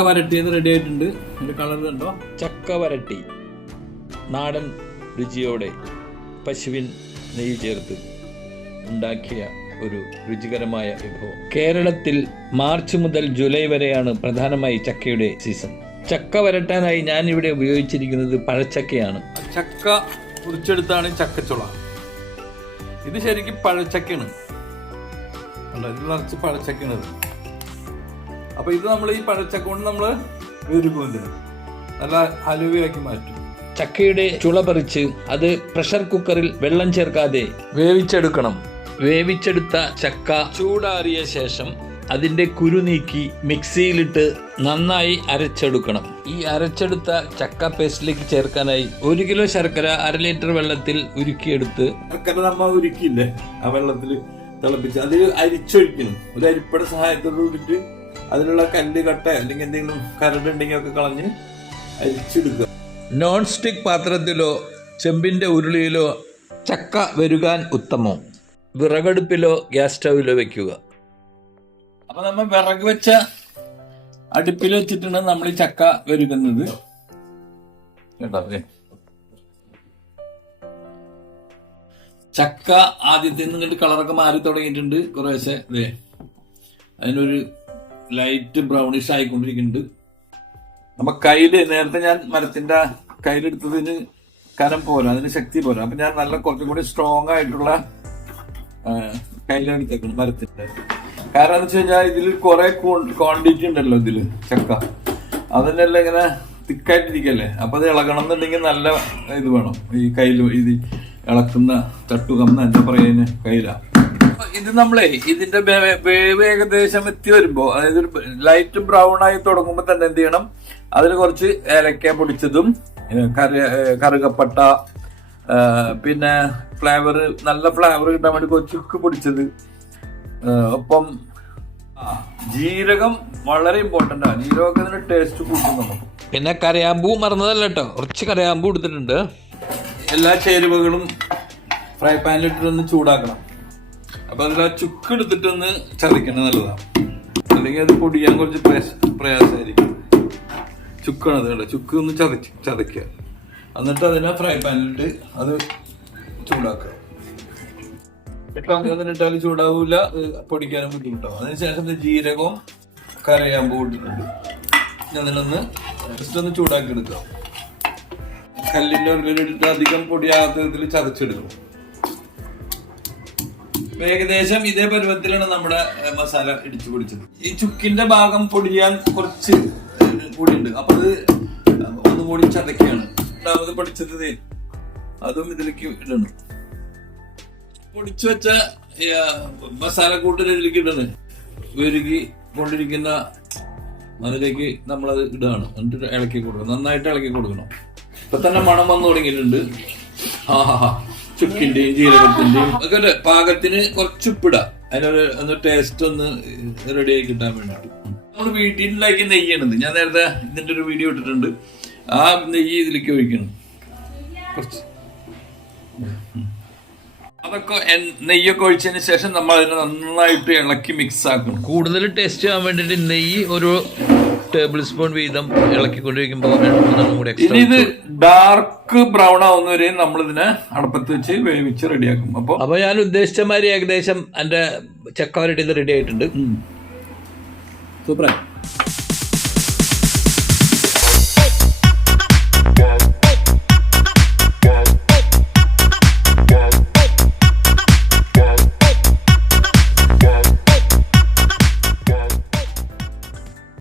വരട്ടിയത് ready ആയിട്ടുണ്ട്. അതിന്റെ colour കണ്ടോ? ചക്ക വരട്ടി. നാടൻ രുചിയോടെ പശുവിൻ നെയ്യ് ചേർത്ത് ഉണ്ടാക്കിയ ഒരു രുചികരമായ വിഭവം. കേരളത്തിൽ മാർച്ച് മുതൽ ജൂലൈ വരെയാണ് പ്രധാനമായി ചക്കയുടെ സീസൺ. ചക്ക വരട്ടാനായി ഞാൻ ഇവിടെ ഉപയോഗിച്ചിരിക്കുന്നത് പഴച്ചക്കയാണ്. ചക്ക മുറിച്ചെടുത്താണ് ചക്കച്ചുള. ഇത് ശരിക്കും പഴച്ചക്കയാണ്? ഇത് നിറച്ച് പഴച്ചക്കയാണ് ഇത് അപ്പൊ ഇത് നമ്മൾ ഈ പഴച്ചക്കൊണ്ട് നമ്മൾ നമ്മൾ വെരുക്കും ഇതിന് നല്ല ഹലുവയാക്കി മാറ്റും. ചക്കയുടെ ചുള പറിച്ച് അത് പ്രഷർ കുക്കറിൽ വെള്ളം ചേർക്കാതെ വേവിച്ചെടുക്കണം. വേവിച്ചെടുത്ത ചക്ക ചൂടാറിയ ശേഷം അതിന്റെ കുരു നീക്കി മിക്സിയിലിട്ട് നന്നായി അരച്ചെടുക്കണം. ഈ അരച്ചെടുത്ത ചക്ക പേസ്റ്റിലേക്ക് ചേർക്കാനായി ഒരു കിലോ ശർക്കര അര ലിറ്റർ വെള്ളത്തിൽ ഉരുക്കിയെടുത്ത് ശർക്കര നമ്മ ഉരുക്കിയില്ലേ? ആ വെള്ളത്തിൽ തിളപ്പിച്ച് അതിൽ അരിച്ചൊഴിക്കണം. ഒരു അരിപ്പയുടെ സഹായത്തോട് കൂടിയിട്ട് അതിലുള്ള കല്ല് കട്ട അല്ലെങ്കിൽ എന്തെങ്കിലും കരട് ഉണ്ടെങ്കിൽ ഒക്കെ കളഞ്ഞ് അരിച്ചെടുക്കുക. നോൺ സ്റ്റിക് പാത്രത്തിലോ ചെമ്പിന്റെ ഉരുളിയിലോ ചക്ക വരുകാൻ ഉത്തമം. വിറകടുപ്പിലോ ഗ്യാസ് സ്റ്റൗവിലോ വെക്കുക. അപ്പൊ നമ്മൾ വിറക് വെച്ച അടുപ്പിൽ വെച്ചിട്ടാണ് നമ്മൾ ഈ ചക്ക വരുകുന്നത്. ചക്ക ആദ്യത്തെ നിങ്ങളുടെ കളറൊക്കെ മാറി തുടങ്ങിയിട്ടുണ്ട് കുറേശ്ശെ. അതിനൊരു ലൈറ്റ് ബ്രൗണിഷ് ആയിക്കൊണ്ടിരിക്കുന്നുണ്ട്. നമ്മ കയ്യിൽ നേരത്തെ ഞാൻ മരത്തിന്റെ കയ്യിലെടുത്തതിന് കനം പോരാ അതിന് ശക്തി പോരാ. അപ്പൊ ഞാൻ നല്ല കുറച്ചും കൂടി സ്ട്രോങ് ആയിട്ടുള്ള കയ്യിലെടുത്തേക്കണം മരത്തിന്റെ. കാരണം എന്ന് വെച്ച് കഴിഞ്ഞാൽ ഇതിൽ കുറെ ക്വാണ്ടിറ്റി ഉണ്ടല്ലോ ഇതിൽ ചക്ക. അതിനെല്ലാം ഇങ്ങനെ തിക്കായിട്ടിരിക്കല്ലേ? അപ്പൊ അത് ഇളകണം എന്നുണ്ടെങ്കിൽ നല്ല ഇത് വേണം. ഈ കയ്യിൽ ഇത് ഇളക്കുന്ന തട്ടുകമ്മ എന്താ പറയുന്നത് കയ്യിലാ. ഇത് നമ്മളെ ഇതിന്റെ വേവ് ഏകദേശം എത്തി വരുമ്പോ അതായത് ഒരു ലൈറ്റ് ബ്രൗൺ ആയി തുടങ്ങുമ്പോ തന്നെ എന്ത് ചെയ്യണം? അതിൽ കുറച്ച് ഏലക്ക പൊടിച്ചതും കറി കറുകപ്പട്ട പിന്നെ ഫ്ലേവർ നല്ല ഫ്ലേവർ കിട്ടാൻ വേണ്ടി കുറച്ച് ചുക്ക് പൊടിച്ചത്. ഒപ്പം ജീരകം വളരെ ഇമ്പോർട്ടന്റ് ആണ്. ജീരകമൊക്കെ അതിന് ടേസ്റ്റ് കൂട്ടും നമുക്ക് പിന്നെ കരയാമ്പൂ മറന്നതല്ല കേട്ടോ. കുറച്ച് കരയാമ്പൂ എടുത്തിട്ടുണ്ട്. എല്ലാ ചേരുവകളും ഫ്രൈ പാനിലിട്ടൊന്ന് ചൂടാക്കണം. അപ്പൊ അതിൽ ആ ചുക്ക് എടുത്തിട്ടൊന്ന് ചതയ്ക്കണം നല്ലതാണ്. അല്ലെങ്കിൽ അത് പൊടിയാൻ കുറച്ച് പ്രയാസ- പ്രയാസമായിരിക്കും. ചുക്കാണ് അത് കണ്ടോ? ചുക്ക് ഒന്ന് ചതച്ച് ചതയ്ക്കുക. എന്നിട്ട് അതിനെ ഫ്രൈ പാനിലിട്ട് അത് ചൂടാക്കുക. അതിനിട്ടാൽ ചൂടാവൂല അത് പൊടിക്കാനും ബുദ്ധിമുട്ടാവും. അതിനുശേഷം ജീരകവും കരയാമ്പൂ ഇട്ടിട്ടുണ്ട്. ഇനി അതിനൊന്ന് ജസ്റ്റ് ഒന്ന് ചൂടാക്കി എടുക്കാം. കല്ലിന്റെ ഉള്ളിലിട്ടിട്ട് അധികം പൊടിയാകാത്ത വിധത്തിൽ ചതച്ചെടുക്കും ഏകദേശം ഇതേ പരുവത്തിലാണ് നമ്മുടെ മസാല ഇടിച്ചു പൊടിച്ചത്. ഈ ചുക്കിന്റെ ഭാഗം പൊടിയാൻ കുറച്ച് കൂടി ഉണ്ട് അപ്പൊ അത് ഒന്നും കൂടി ചതക്കുകയാണ് രണ്ടാമത് പൊടിച്ചത് അതും ഇതിലേക്ക് ഇടണം. പൊടിച്ചു വെച്ച മസാല കൂട്ടൽ ഇതിലേക്ക് ഇടണം. ഉരുകി കൊണ്ടിരിക്കുന്ന അതിലേക്ക് നമ്മളത് ഇടുകയാണ്. എന്നിട്ട് ഇളക്കി കൊടുക്കണം. നന്നായിട്ട് ഇളക്കി കൊടുക്കണം. ഇപ്പൊ തന്നെ മണം വന്നു തുടങ്ങിയിട്ടുണ്ട്. ആ ഹാ ഹാ. ചുക്കിന്റെയും ജീരകത്തിന്റെയും. ഒക്കെ പാകത്തിന് കുറച്ച് ഉപ്പിടാം അതിനൊരു ഒന്ന് ടേസ്റ്റ് ഒന്ന് റെഡി ആയി കിട്ടാൻ വേണ്ടിട്ട് നമ്മൾ വീട്ടിൽ ഉണ്ടാക്കിയ നെയ്യാണിത്. ഞാൻ നേരത്തെ ഇതിന്റെ ഒരു വീഡിയോ ഇട്ടിട്ടുണ്ട്. ആ നെയ്യ് ഇതിലേക്ക് ഒഴിക്കണം. കുറച്ച്. അതൊക്കെ നെയ്യൊക്കെ ഒഴിച്ചതിന് ശേഷം നമ്മൾ അതിനെ നന്നായിട്ട് ഇളക്കി മിക്സ് ആക്കണം. കൂടുതൽ ടേസ്റ്റ് ചെയ്യാൻ വേണ്ടിയിട്ട് നെയ്യ് ഒരു ടേബിൾ സ്പൂൺ വീതം ഇളക്കി കൊണ്ടിരിക്കുമ്പോൾ ഇനി ഇത് ഡാർക്ക് ബ്രൗൺ നമ്മൾ ഇതിനെ അടുപ്പത്ത് വെച്ച് വേവിച്ച് റെഡിയാക്കും. അപ്പൊ അപ്പൊ ഞാൻ ഉദ്ദേശിച്ച മാതിരി ഏകദേശം എന്റെ ചക്ക വരട്ടി ഇത് റെഡി ആയിട്ടുണ്ട് സൂപ്പറായി.